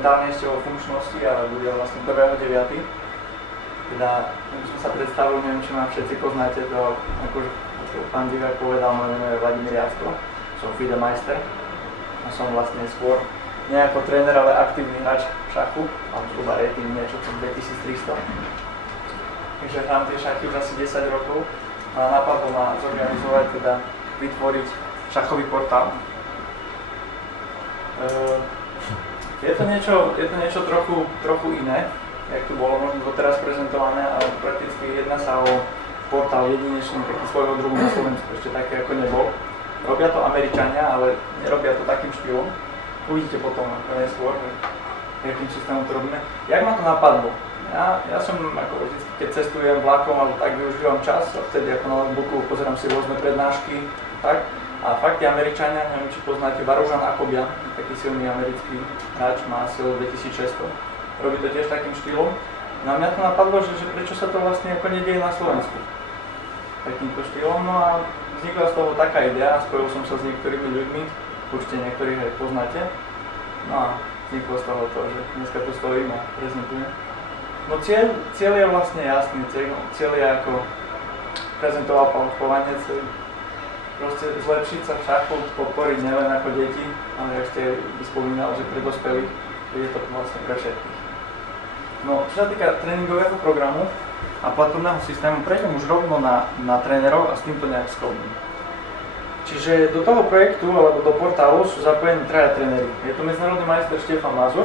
momentálne ešte o funkčnosti, ale bude vlastne 1.9. Teda, som sa predstavil, neviem, či ma všetci poznáte, to akože pán Divák povedal, moje meno je Vladimír Jacko, som FIDE majster a som vlastne skôr nie ako tréner, ale aktívny hráč šachu, mám zhruba rating niečo cez 2300. Takže hrám tie šachy už asi 10 rokov a napadlo ma zorganizovať, teda vytvoriť šachový portál. Je to niečo trochu iné, jak tu bolo možno doteraz prezentované, ale prakticky jedná sa o portál jedinečný, taký svojho druhu na Slovensku, ešte taký ako nebol. Robia to Američania, ale nerobia to takým štýlom. Uvidíte potom ako neskôr, akým systémom to robíme. Jak ma to napadlo? Ja som ako vždy, keď cestujem vlakom alebo tak, využívam čas a vtedy ako na notebooku pozerám si rôzne prednášky, tak. A fakt tie Američania, neviem či poznáte, Varužan Akobian, taký silný americký hráč, má silu 2600. Robí to tiež takým štýlom. No a mňa to napadlo, že prečo sa to vlastne ako nedieje na Slovensku takýmto štýlom. No a vznikla z toho taká idea, spojil som sa s niektorými ľuďmi, určite niektorých aj poznáte. No a vzniklo z toho to, že dneska tu stojím a prezentujem. No cieľ je vlastne jasný, cieľ je ako prezentoval Pavel Chovanec, proste zlepšiť sa v šachu, podporiť nielen ako deti, ale ešte spomínal, že pre dospelých je to vlastne pre všetkých. No, čo sa týka tréningového programu a platobného systému, prejdem už rovno na trénerov a s týmto nejak sklobím. Čiže do toho projektu alebo do portálu sú zapojení traja tréneri. Je to medzinárodný majster Štefan Mazur,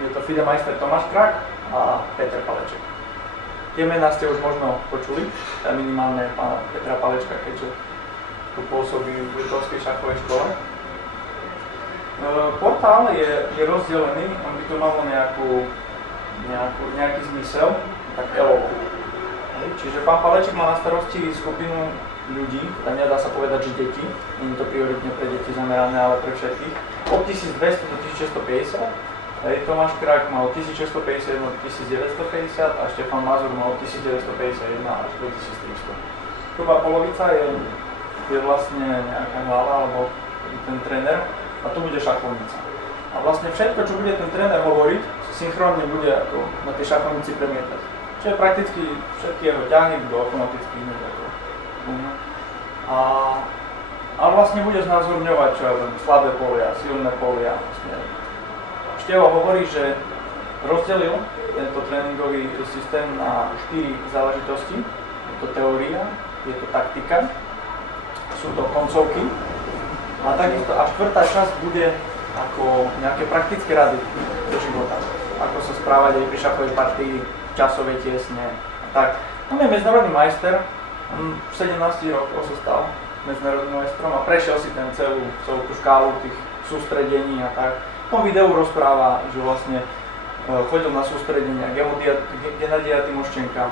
je to FIDE majster Tomáš Krak a Peter Paleček. Tie mená ste už možno počuli, minimálne pána Petra Palečka, keďže tu pôsobí v Litovskej šachovej škole. Portál je rozdelený, on by tu mal nejaký zmysel, tak LO. Čiže pán Paleček má na starosti skupinu ľudí, teda nedá sa povedať, že deti, nie je to prioritne pre deti zamerané, ale pre všetkých, od 1200 do 1650. Tomáš Krak má od 1651 do 1950 a Štefan Mazur má od 1951 až 2300. Prvá polovica je vlastne nejaká hlava alebo ten tréner a tu bude šachovnica. A vlastne všetko, čo bude ten tréner hovoriť, synchronne bude ako na tej šachovnici premietať. Čiže prakticky všetky jeho ťahy budú automaticky hneď ako. A vlastne bude znázorňovať, čo ja viem, slabé polia, silné polia. Vlastne. Števo hovorí, že rozdelil tento tréningový systém na 4 záležitosti. Je to teória, je to taktika, sú to koncovky a takisto a štvrtá časť bude ako nejaké praktické rady do života. Ako sa správať aj pri šachovej partii, časové tiesne a tak. On je medzinárodný majster, on v 17 rokoch sa stal medzinárodným majstrom a prešiel si celú tú škálu tých sústredení a tak. V tom videu rozpráva, že vlastne chodil na sústredenia Genadia Timoščenka,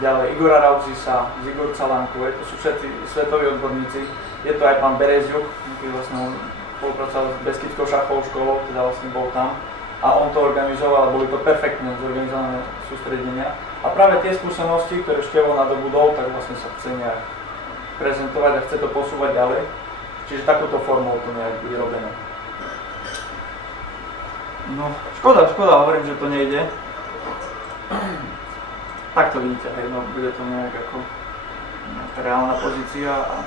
ďalej Igora Rauzisa, Igor Calanko, to sú všetci svetoví odborníci. Je to aj pán Bereziuk, ktorý vlastne on spolupracoval s Beskydkou šachovou školou, teda vlastne bol tam. A on to organizoval, boli to perfektne zorganizované sústredenia. A práve tie skúsenosti, ktoré Števo nadobudol, tak vlastne sa chce nejak prezentovať a chce to posúvať ďalej. Čiže takúto formou to nejak bude robené. No, škoda, hovorím, že to nejde. Tak to vidíte, no, bude to nejak ako nejaká reálna pozícia a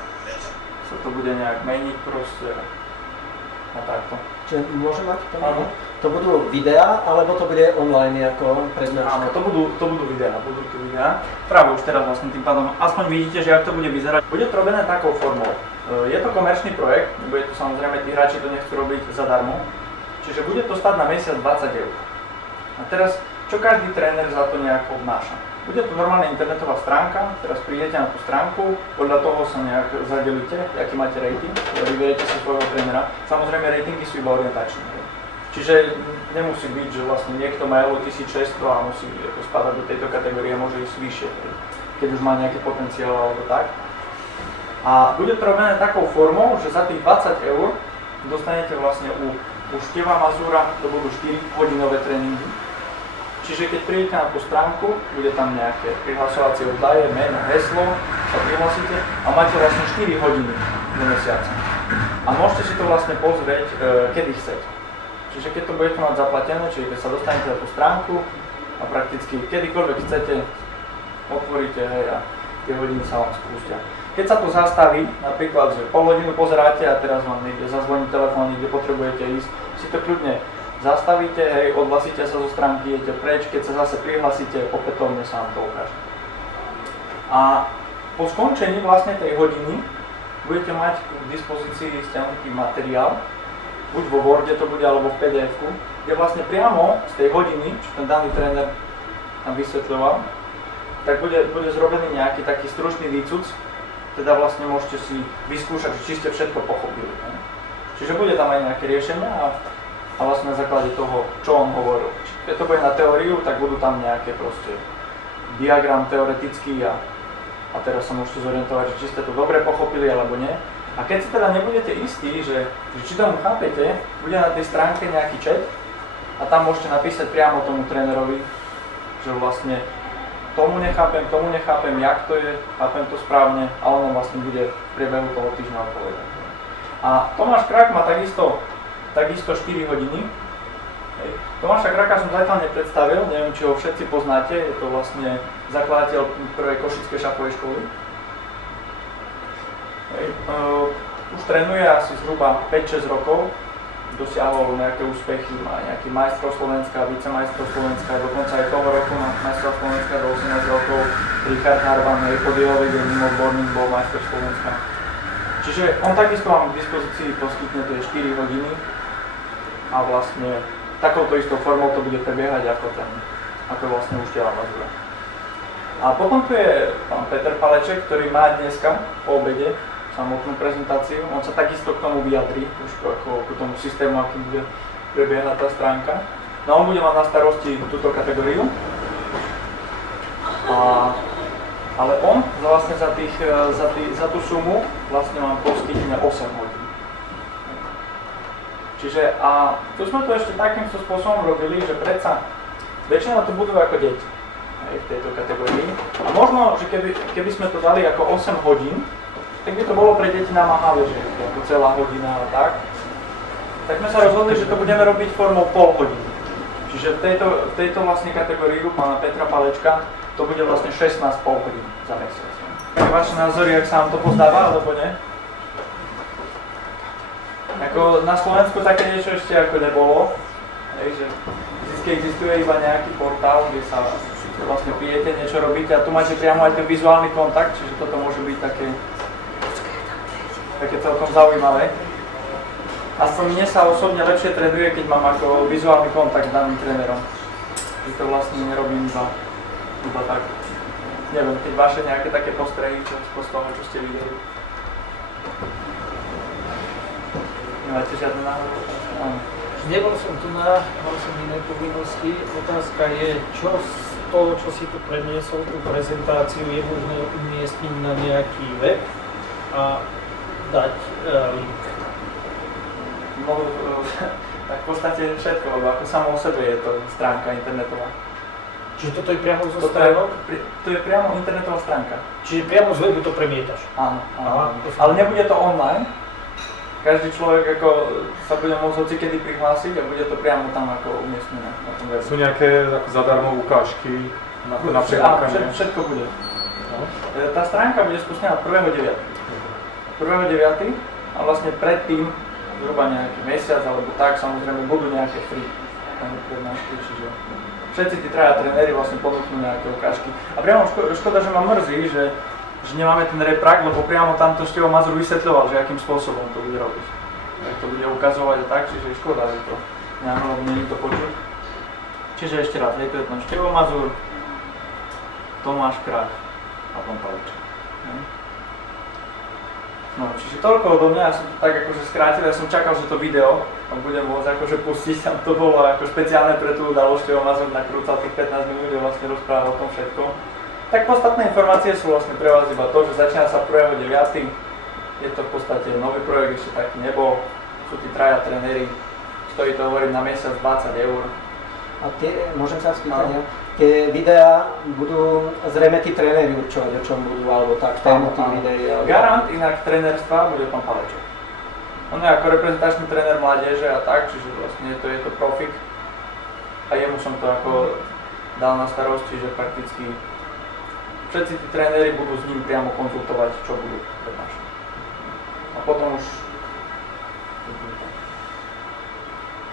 sa to bude nejak meniť proste a takto. Čiže môže mať to? Áno. To budú videá, alebo to bude online ako prednáška? Áno, to budú videá, Práve už teraz vlastne tým pádom, aspoň vidíte, že ak to bude vyzerať. Bude to robené takou formou. Je to komerčný projekt, nebude to samozrejme, tí hráči to nechcú robiť zadarmo. Čiže bude to stať na mesiac 20 eur. A teraz, čo každý tréner za to nejako obnáša? Bude to normálne internetová stránka, teraz prídete na tú stránku, podľa toho sa nejak zadelíte, aký máte rating, vyberiete si svojho trénera. Samozrejme, ratingy sú iba orientačné. Čiže nemusí byť, že vlastne niekto má ELO 1600 a musí spadať do tejto kategórie, môže ísť vyššie, keď už má nejaký potenciál alebo tak. A bude to robené takou formou, že za tých 20 eur dostanete vlastne u Števa Mazura, to budú 4-hodinové tréningy. Čiže keď prídete na tú stránku, bude tam nejaké prihlasovacie údaje, meno, heslo, sa prihlasíte a máte vlastne 4 hodiny do mesiaca. A môžete si to vlastne pozrieť, kedy chcete. Čiže keď to budete mať zaplatené, čiže keď sa dostanete na tú stránku a prakticky kedykoľvek chcete, otvoríte, hej, a tie hodiny sa vám spúšťa. Keď sa to zastaví, napríklad, že pol hodinu pozeráte a teraz vám niekde zazvoní telefón, niekde potrebujete ísť, si to kľudne zastavíte, hej, odhlasíte sa zo stránky, idete preč, keď sa zase prihlasíte, opätovne sa vám to ukáže. A po skončení vlastne tej hodiny budete mať k dispozícii stiahnutý materiál, buď vo Worde to bude, alebo v PDF-ku, kde vlastne priamo z tej hodiny, čo ten daný tréner nám vysvetľoval, tak bude zrobený nejaký taký stručný výcuc, teda vlastne môžete si vyskúšať, či ste všetko pochopili. Ne? Čiže bude tam aj nejaké riešenia a vlastne na základe toho, čo on hovoril. Keď to bude na teóriu, tak budú tam nejaké proste diagram teoretický a teraz sa môžete zorientovať, že či ste to dobre pochopili alebo nie. A keď si teda nebudete istí, že či tomu chápete, bude na tej stránke nejaký chat a tam môžete napísať priamo tomu trénerovi, že vlastne tomu nechápem, jak to je, chápem to správne a on vlastne bude v priebehu toho týždňa odpovedať. A Tomáš Krak má takisto 4 hodiny. Hej. Tomáša Kraka som zatiaľ nepredstavil, neviem, či ho všetci poznáte, je to vlastne zakladateľ prvej košickej šachovej školy. Hej. Už trénuje asi zhruba 5-6 rokov, dosiahol nejaké úspechy, má nejaký majstrov Slovenska, vicemajstrov Slovenska, dokonca aj toho roku majstrov Slovenska do 18 rokov, Richard Harvan, podievový mimo odborník, bol majster Slovenska. Čiže on takisto vám k dispozícii poskytne tie 4 hodiny a vlastne takouto istou formou to bude prebiehať ako vlastne už tela Mazura. A potom tu je pán Peter Paleček, ktorý má dneska po obede samotnú prezentáciu. On sa takisto k tomu vyjadrí, trošku ako k tomu systému, akým bude prebiehať tá stránka. No on bude mať na starosti túto kategóriu. Ale on vlastne za tú sumu vlastne vám poskytne 8 hodín. Čiže a tu sme to ešte takýmto spôsobom robili, že predsa väčšina to budú ako deti v tejto kategórii. A možno, že keby sme to dali ako 8 hodín, tak by to bolo pre deti namáhavé, že ako celá hodina a tak. Tak sme sa rozhodli, že to budeme robiť formou pol hodiny. Čiže v tejto vlastne kategórii pána Petra Palečka to bude vlastne 16,5 hodín za mesiac. Vaše názory, ak sa vám to pozdáva, alebo nie? Ako na Slovensku také niečo ešte ako nebolo, že existuje iba nejaký portál, kde sa vlastne pijete, niečo robíte a tu máte priamo aj ten vizuálny kontakt, čiže toto môže byť také celkom zaujímavé. Aspoň mne sa osobne lepšie trénuje, keď mám ako vizuálny kontakt s daným trénerom. Že to vlastne nerobím iba tak. Neviem, keď vaše nejaké také postrehy z toho, čo ste videli. Nemáte žiadne náhodou? Áno. Nebol som tu mal som iné povinnosti. Otázka je, čo z toho, čo si tu predniesol, tú prezentáciu, je možné umiestniť na nejaký web a dať link. No, tak v podstate všetko, lebo ako samo o sebe je to stránka internetová. Čiže toto je priamo zo stránok? To je priamo internetová stránka. Čiže priamo z webu to premietaš? Áno. Ale nebude to online. Každý človek ako sa bude môcť hocikedy prihlásiť a bude to priamo tam ako umiestnené na tom webu. Sú nejaké ako zadarmo ukážky na prihlákanie? Všetko bude. No. Tá stránka bude spustená 1.9. 1.9. a vlastne predtým zhruba nejaký mesiac alebo tak, samozrejme budú nejaké free prednášky, čiže všetci tí traja tréneri vlastne ponúknú nejaké ukážky. A priamo škoda, že ma mrzí, že nemáme ten reprak, lebo priamo tamto Števo Mazur vysvetľoval, že akým spôsobom to bude robiť. Tak to bude ukazovať a tak, čiže škoda, že to nie je to počuť. Čiže ešte raz, je to ten Števo Mazur, Tomáš Krak a pán Paleček. No, čiže toľko odo mňa, ja som to tak akože skrátil, ja som čakal, že to video budem môcť akože pustiť, tam to bolo ako špeciálne pre tú udalosť, Števo Mazur nakrúcal tých 15 minút, kde vlastne rozprával o tom všetkom. Tak podstatné informácie sú vlastne pre vás iba to, že začína sa 1.9. Je to v podstate nový projekt, ešte taký nebol. Sú tí traja tréneri, stojí to hovorím na mesiac 20 €. A môžem sa spýtať, tie videá budú zrejme tí tréneri určovať, o čom budú, alebo tak, tému tých videí. Garant inak trénerstva bude pán Paleček. on je ako reprezentačný tréner mládeže a tak, čiže vlastne je to profik. A jemu som to ako dal na starosti, že prakticky všetci tí tréneri budú s ním priamo konzultovať, čo budú prednášať. A potom už...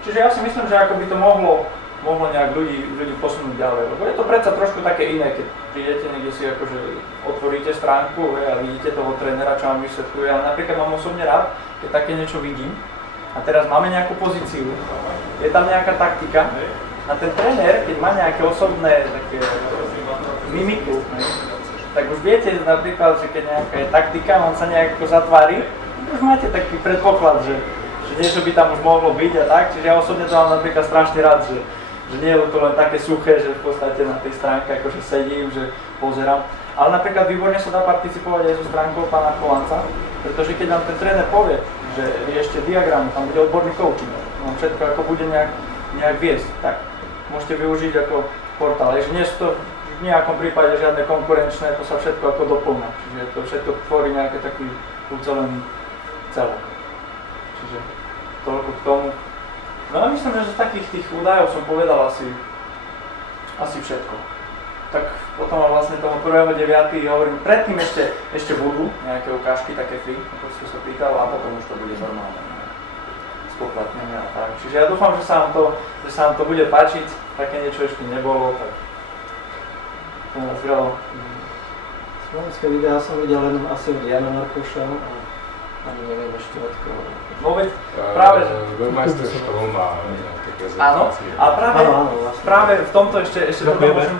Čiže ja si myslím, že ako by to mohlo nejak ľudí posunúť ďalej, lebo je to predsa trošku také iné, keď prídete niekde si akože otvoríte stránku a vidíte toho trénera, čo vám vysvetľuje. Ja napríklad mám osobne rád, keď také niečo vidím a teraz máme nejakú pozíciu, je tam nejaká taktika a ten tréner, keď má nejaké osobné také mimiku, tak už viete napríklad, že keď nejaká je taktika, on sa nejak zatvári, už máte taký predpoklad, že niečo by tam už mohlo byť a tak, čiže ja osobne to mám napríklad strašne rád, že nie je to len také suché, že v podstate na tej stránke akože sedím, že pozerám. Ale napríklad výborne sa dá participovať aj so stránkou pána Chovanca, pretože keď vám ten tréner povie, že je ešte diagram, tam bude odborný coaching, on všetko ako bude nejak viesť, tak môžete využiť ako portál. Takže nie sú to v nejakom prípade žiadne konkurenčné, to sa všetko ako doplňa, čiže to všetko tvorí nejaký taký ucelený celok. Čiže toľko k tomu. No a myslím, že z takých tých údajov som povedal asi všetko. Tak potom vlastne toho 1.9. hovorím, predtým ešte budú nejaké ukážky, také free, ako ste sa pýtal, a potom už to bude normálne spoplatnené a tak. Čiže ja dúfam, že sa vám to bude páčiť, také niečo ešte nebolo, tak to nazrelo. Slovenské videá som videl len asi od Jana Markoša a ani neviem ešte od koho. No veď práve, že... Majster Štrom má nejaké áno, prezentácie. a Vlastne. práve v tomto ešte to môžem...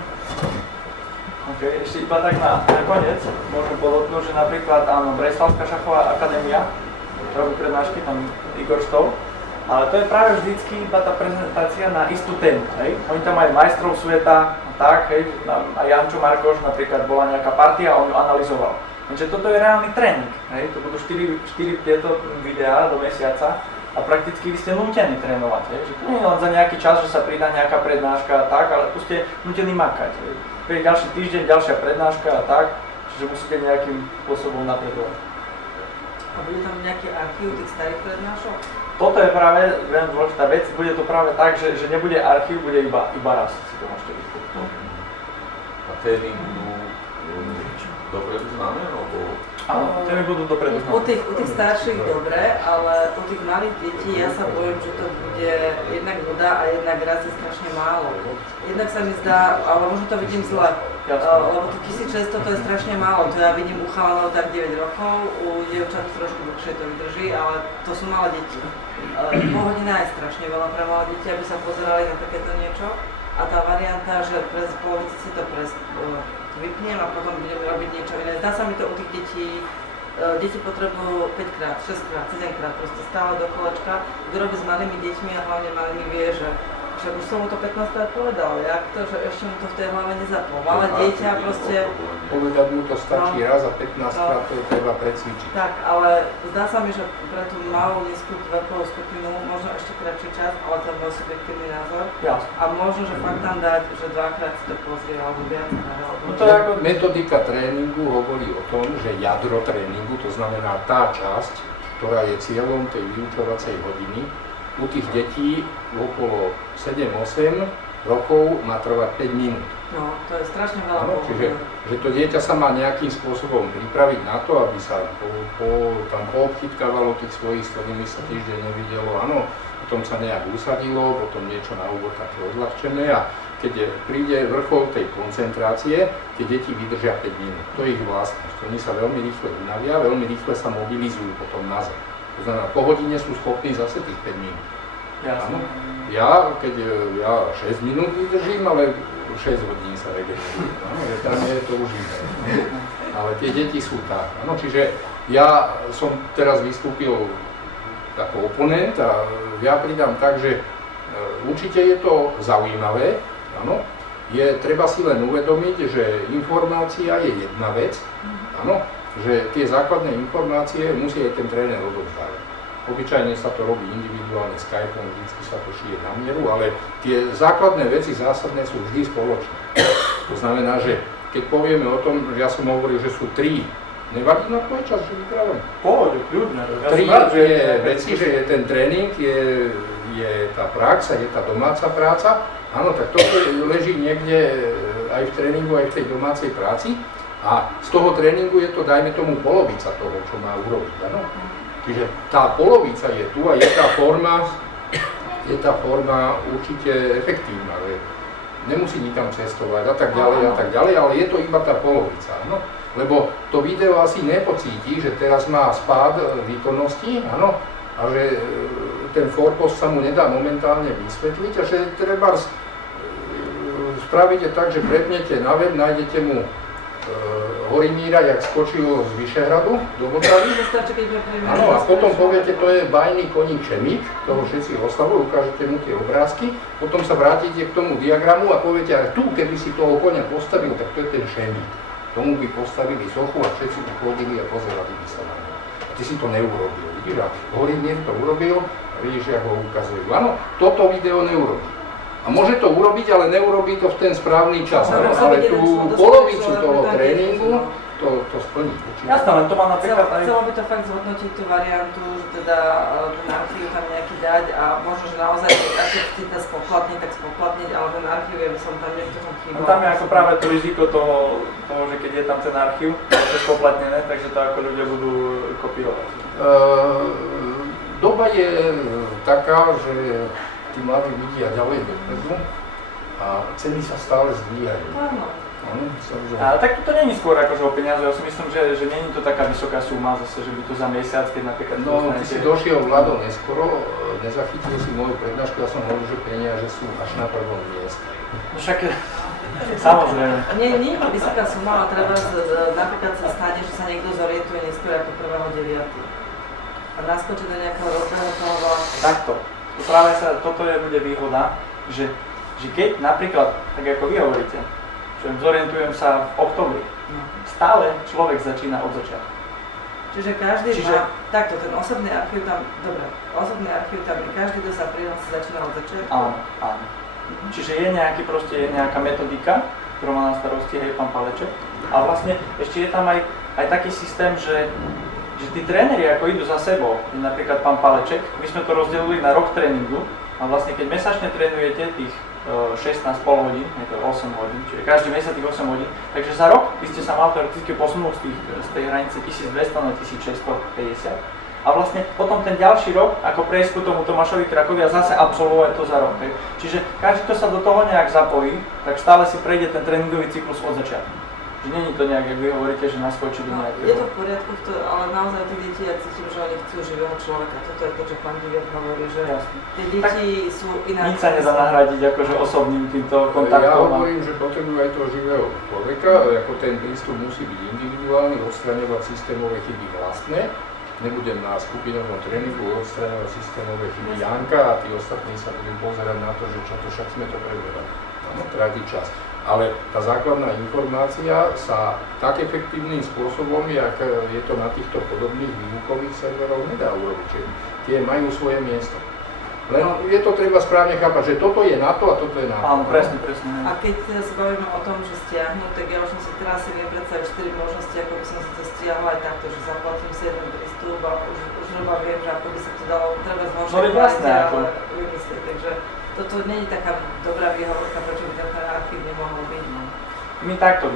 Okay, ešte iba tak na koniec môžem podotknúť, že napríklad áno, Breslavská šachová akadémia, robí prednášky, tam Igor Štol, ale to je práve vždycky iba tá prezentácia na istú tému, hej? Oni tam majú majstrov sveta, tak, hej, a Jančo Markoš napríklad bola nejaká partia a on ju analyzoval. Takže toto je reálny tréning, hej? To budú 4 tieto videá do mesiaca a prakticky vy ste nútení trénovať, hej? Že to nie je len za nejaký čas, že sa pridá nejaká prednáška a tak, ale tu ste nútení makať, hej? Príde ďalší týždeň, ďalšia prednáška a tak, čiže musíte nejakým spôsobom napredovať. A bude tam nejaký archív tých starých prednášok? Toto je práve veľmi dôležitá vec, bude to práve tak, že nebude archív, bude iba raz, si to môžete vyskúšať. A témy budú dopredu známe, alebo... Áno, témy budú dopredu U známe. tých starších dobre, ale u tých malých detí ja sa bojím, že to bude jednak nuda a jednak raz je strašne málo. Jednak sa mi zdá, ale možno to vidím zle, lebo to 1600 to je strašne málo, to ja vidím u chalanov tak 9 rokov, u dievčat trošku dlhšie to vydrží, ale to sú malé deti. Pol hodina je strašne veľa pre malé deti, aby sa pozerali na takéto niečo. A tá varianta, že pre polovici si to vypnem a potom budeme robiť niečo iné. Zdá sa mi to u tých detí, deti potrebujú 5-krát, 6-krát, 7-krát, proste stále do kolečka. Kto robí s malými deťmi a hlavne malými vie, že však už som mu to 15 krát povedal, jak to, že ešte mu to v tej hlave nezaplo. Malé dieťa proste... Povedať mu to stačí raz a 15 krát to treba precvičiť. Tak, ale zdá sa mi, že pre tú malú nízku vekovú skupinu možno ešte kratší čas, ale to je môj subjektívny názor. Jasne. A možno, že fakt tam dať, že 2-krát si to pozrie, alebo viac. No to je ako... Metodika tréningu hovorí o tom, že jadro tréningu, to znamená tá časť, ktorá je cieľom tej vyučovacej hodiny, u tých detí okolo 7-8 rokov má trvať 5 minút. No, to je strašne veľa. Áno, čiže že to dieťa sa má nejakým spôsobom pripraviť na to, aby sa tam poobchytkávalo tých svojich, s ktorými sa týždeň nevidelo. Áno, potom sa nejak usadilo, potom niečo na úvod také odľahčené a keď príde vrchol tej koncentrácie, tie deti vydržia 5 minút. To je ich vlastnosť. Oni sa veľmi rýchle unavia, veľmi rýchle sa mobilizujú potom na zem. To znamená, po hodine sú schopní zase tých 5 minút. Jasne. Ja 6 minút vydržím, ale 6 hodín sa regenerujem. Tam je to už iné. Ale tie deti sú tak. Ano, čiže ja som teraz vystúpil ako oponent a ja pridám tak, že určite je to zaujímavé. Áno. Treba si len uvedomiť, že informácia je jedna vec. Áno. Že tie základné informácie musí aj ten tréner odovzdávať. Obyčajne sa to robí individuálne Skypeom, vždy sa to šije na mieru, ale tie základné veci zásadné sú vždy spoločné. To znamená, že keď povieme o tom, že ja som hovoril, že sú 3 Nevadí na tvoj čas, že vyprávam? Pohode, kľudne. Ja Tri som rád, že veci, že je ten tréning, je tá praxa, je tá domáca práca. Áno, tak toto leží niekde aj v tréningu, aj v tej domácej práci. A z toho tréningu je to, dajme tomu, polovica toho, čo má urobiť. Áno? Čiže tá polovica je tu a je tá forma určite efektívna. Že nemusí nikam cestovať a tak ďalej, ale je to iba tá polovica. Áno? Lebo to video asi nepocíti, že teraz má spád výkonnosti, áno, a že ten forpost sa mu nedá momentálne vysvetliť a že treba spravíte tak, že prepnete na web, nájdete mu Horimíra, jak skočil z Vyšehradu do Vltavy. Áno, a potom poviete, to je bajný koník Šemík, toho všetci oslavujú, ukážete mu tie obrázky, potom sa vrátite k tomu diagramu a poviete, ale tu, keby si toho konia postavil, tak to je ten Šemík. Tomu by postavili sochu a všetci by chodili a pozerali by sa na ňu. A ty si to neurobil, vidíš? A Horimír to urobil a vidíš, ako ho ukazujú. Áno, toto video neurobí. A môže to urobiť, ale neurobí to v ten správny čas. Ale tú polovicu toho tréningu to splní. Jasné, len to má napríklad aj... Chcelo by to fakt zhodnotiť tú variantu, že teda ten archív tam nejaký dať a možno, že naozaj, ak chce to spoplatniť, tak spoplatniť, ale ten archív je, by som tam niekto som chýbal. Tam je ako práve to riziko toho, že keď je tam ten archív, to je spoplatnené, takže to ako ľudia budú kopírovať. Doba je taká, že tí mladí vidia ďalej dopredu a ceny sa stále zdvíhajú. Áno. Ale tak to není skôr akože o peniaze, ja si myslím, že není to taká vysoká suma zase, že by to za mesiac, keď napríklad... No, ty si došiel Vlado neskoro, nezachytil si moju prednášku, ja som hovoril, že peniaze sú až na prvom mieste. No však, samozrejme. Nie je to vysoká suma, ale treba napríklad sa stane, že sa niekto zorientuje neskôr ako 1.9. A naskočí do nejakého rozbehu toho vlaku. Takto. Toto bude výhoda, že keď napríklad, tak ako vy hovoríte, že zorientujem sa v októbri, stále človek začína od začiatku. Čiže každý má, takto, ten osobný archív tam, dobre, osobný archív tam je, každý, kto sa prihlási, začína od začiatku. Áno. Čiže je nejaká metodika, ktorú má na starosti pán Paleček. A vlastne ešte je tam aj taký systém, že tí tréneri ako idú za sebou, napríklad pán Paleček, my sme to rozdelili na rok tréningu a vlastne keď mesačne trénujete tých 16,5 hodín, je to 8 hodín, čiže každý mesiac tých 8 hodín, takže za rok by ste sa mal teoreticky posunúť z tej hranice 1200 na 1650 a vlastne potom ten ďalší rok, ako prejsť ku tomu Tomášovi Krakovi a zase absolvovať to za rok. Hej. Čiže každý, kto sa do toho nejak zapojí, tak stále si prejde ten tréningový cyklus od začiatku. Že nie je to nejak, jak vy hovoríte, že naskočí do nejakého... Je to v poriadku, ale naozaj tie deti, ja cítim, že oni chcú živého človeka. Toto je to, čo pán Divier hovorí, že tie deti sú inak... Nič sa nedá nahradiť akože osobným týmto kontaktom. Ja hovorím, že potrebujú aj toho živého človeka, ako ten prístup musí byť individuálny, odstraňovať systémové chyby vlastné. Nebudem na skupinovom tréningu odstraňovať systémové chyby Janka a tí ostatní sa budú pozerať na to, že čo to však sme to preberali. Áno, trátiť čas. Ale tá základná informácia sa tak efektívnym spôsobom, jak je to na týchto podobných výukových serverov, nedá urobiť. Čiže tie majú svoje miesto. Len je to treba správne chápať, že toto je na to a toto je na to. Áno, presne. A keď sa bavíme o tom, že stiahnuť, tak ja už som si teraz si viem predstaviť 4 možnosti, ako by som si to stiahla aj takto, že zaplatím si jeden prístup a už zhruba viem, že ako by sa to dalo treba zhoršiť, ale vymyslieť. Takže toto nie je taká dobrá výhovorka, prečo by ten archív nemohol byť. My takto,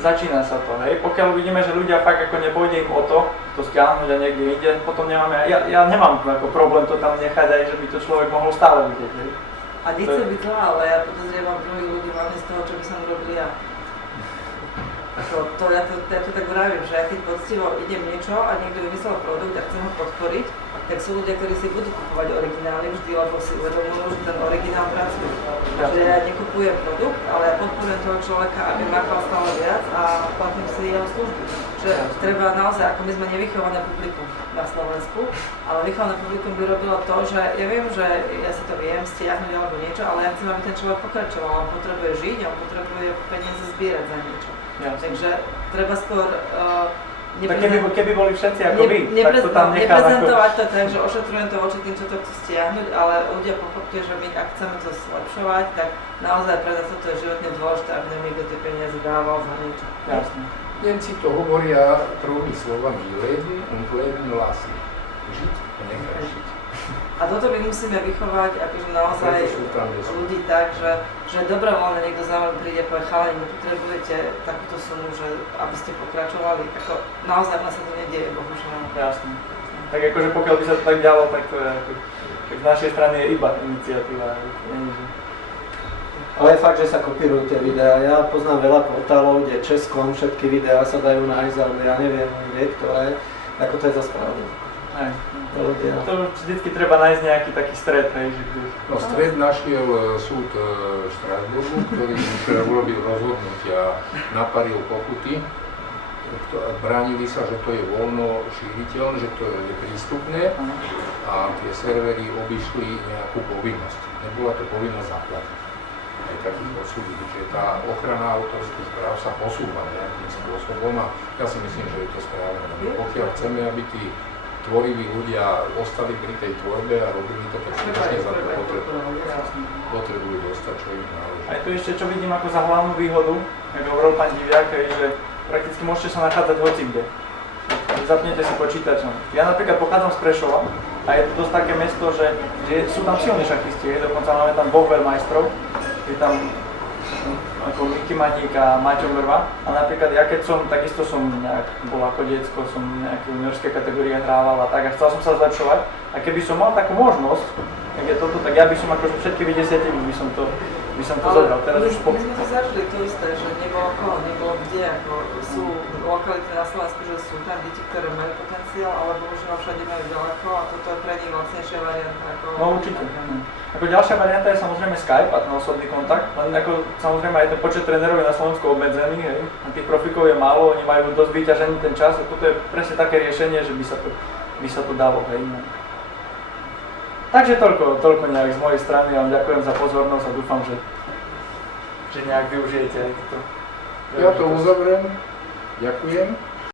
začína sa to, hej. Pokiaľ vidíme, že ľudia fakt ako nepôjde im o to stiahnuť a niekde ide, potom nemáme, ja nemám ako problém to tam nechať aj, že by to človek mohol stále vidieť, hej. A nechcem byť zlá, ale ja podozrievam druhých ľudí hlavne z toho, čo by som urobil ja. Ja to tak vravím, že ja keď poctivo idem niečo a niekto vymyslel produkt a chcem ho podporiť, tak sú ľudia, ktorí si budú kupovať originály vždy, lebo si uvedomujú, že ten originál pracuje. Takže ja nekupujem produkt, ale ja podporujem toho človeka, aby makal stále viac a platím si jeho služby. Že treba naozaj, ako my sme nevychované publikum na Slovensku, ale vychované publikum by robilo to, že ja viem, že ja si to viem stiahnuť alebo niečo, ale ja chcem, aby ten človek pokračoval, on potrebuje žiť a on potrebuje peniaze zbierať za niečo. Jasne. Takže treba skôr Tak keby boli všetci ako vy, tak to tam nechám ako... Neprezentovať to tak, že ošetrujem to voči tým, čo to chcú stiahnuť, ale ľudia pochopte, že my ak chceme to zlepšovať, tak naozaj pre nás to je životne dôležité, aby nám niekto tie peniaze dával za niečo. Jasne. Nemci to hovoria tromi slovami leben und leben lassen. Žiť a nechať žiť. A toto my musíme vychovať akože naozaj Preto sú tam, kde sú. ľudí tak, že dobrovoľne niekto za vami príde a povie, chalani, my potrebujete takúto sumu, že aby ste pokračovali. Ako, naozaj sa to nedieje, bohužiaľ. Jasne. Tak akože pokiaľ by sa to tak dialo, tak to je ako... Tak z našej strany je iba iniciatíva. Ale je fakt, že sa kopírujú tie videá. Ja poznám veľa portálov, kde českom všetky videá sa dajú nájsť, ale ja neviem, kde, ktoré. Ako to je za správne. Hej. ľudia. To vždycky treba nájsť nejaký taký stred, hej, že No stred našiel súd v Štrasburgu, ktorý už urobil rozhodnutia, naparil pokuty, bránili sa, že to je voľno šíriteľné, že to je prístupné a tie servery obišli nejakú povinnosť. Nebola to povinnosť zaplatiť. Aj takých odsúdiť, že tá ochrana autorských práv sa posúva nejakým spôsobom a ja si myslím, že je to správne. Pokiaľ chceme, aby tí tvoriví ľudia ostali pri tej tvorbe a robili to, tak skutočne za to potrebujú dostať, čo im náleží. Aj tu ešte, čo vidím ako za hlavnú výhodu, ako hovoril pán Diviak, je, že prakticky môžete sa nachádzať hocikde. Zapnete si počítačom. Ja napríklad pochádzam z Prešova a je to dosť také mesto, že sú tam silní šachisti, dokonca máme tam dvoch veľmajstrov, je tam ako Miky Maník a Maťo Mrva. A napríklad ja keď som, takisto som nejak bol ako diecko, som nejaké juniorské kategórie hrával a tak a chcel som sa zlepšovať. A keby som mal takú možnosť, tak je toto, tak ja by som akože všetky 10 by som to zobral. Teraz už my sme to zažili to isté, že nebolo koho, nebolo kde, ako sú lokality na Slovensku, že sú tam deti, ktoré majú potenciál, ale bohužiaľ všade majú ďaleko a toto je pre nich lacnejšia varianta. Ako... No určite. Ako ďalšia varianta je samozrejme Skype a ten osobný kontakt, len ako samozrejme aj ten počet trénerov je na Slovensku obmedzený, hej. A tých profikov je málo, oni majú dosť vyťažený ten čas a toto je presne také riešenie, že by sa to dalo, hej. Takže toľko nejak z mojej strany, ja vám ďakujem za pozornosť a dúfam, že nejak využijete aj toto. Ja to uzavriem. Ďakujem.